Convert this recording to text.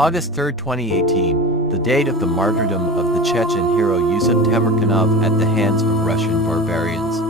August 3, 2018, the date of the martyrdom of the Chechen hero YUSUP TEMERKHANOV at the hands of Russian barbarians.